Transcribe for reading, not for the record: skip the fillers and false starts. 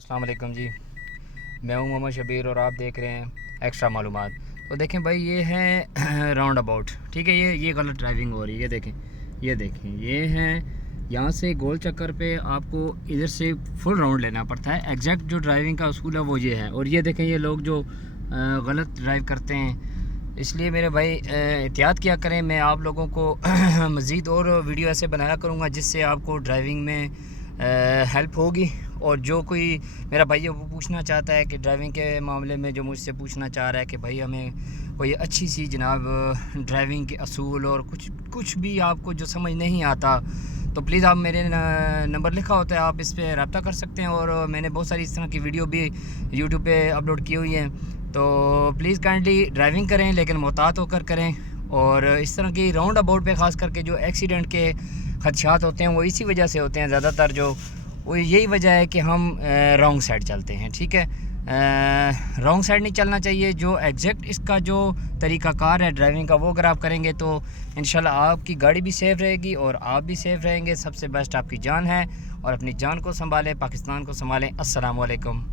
अस्सलाम वालेकुम जी। मैं हूं मोहम्मद शबीर और आप देख रहे हैं एक्स्ट्रा मालूमात। तो देखें भाई, ये है राउंड अबाउट, ठीक है। ये गलत ड्राइविंग हो रही है। ये देखें ये है, यहाँ से गोल चक्कर पे आपको इधर से फुल राउंड लेना पड़ता है। एग्जैक्ट जो ड्राइविंग का उसूल है वो ये है। और ये देखें, ये लोग जो गलत ड्राइव करते हैं, इसलिए मेरे भाई एहतियात किया करें। मैं आप लोगों को मज़ीद और वीडियो ऐसे बनाया करूँगा जिससे आपको ड्राइविंग में हेल्प होगी। और जो कोई मेरा भाई वो पूछना चाहता है कि ड्राइविंग के मामले में, जो मुझसे पूछना चाह रहा है कि भाई हमें कोई अच्छी सी जनाब ड्राइविंग के असूल और कुछ भी आपको जो समझ नहीं आता, तो प्लीज़ आप मेरे नंबर लिखा होता है, आप इस पर रब्ता कर सकते हैं। और मैंने बहुत सारी इस तरह की वीडियो भी यूट्यूब पे अपलोड की हुई हैं। तो प्लीज़ काइंडली ड्राइविंग करें, लेकिन मोहतात होकर करें। और इस तरह की राउंड अबाउट पे ख़ास करके जो एक्सीडेंट के खदशात होते हैं वो इसी वजह से होते हैं ज़्यादातर। जो वो यही वजह है कि हम रॉन्ग साइड चलते हैं, ठीक है। रॉन्ग साइड नहीं चलना चाहिए। जो एग्जैक्ट इसका जो तरीक़ाकार है ड्राइविंग का, वो अगर आप करेंगे तो इंशाल्लाह आपकी गाड़ी भी सेफ़ रहेगी और आप भी सेफ़ रहेंगे। सबसे बेस्ट आपकी जान है, और अपनी जान को संभालें, पाकिस्तान को संभालें। अस्सलाम वालेकुम।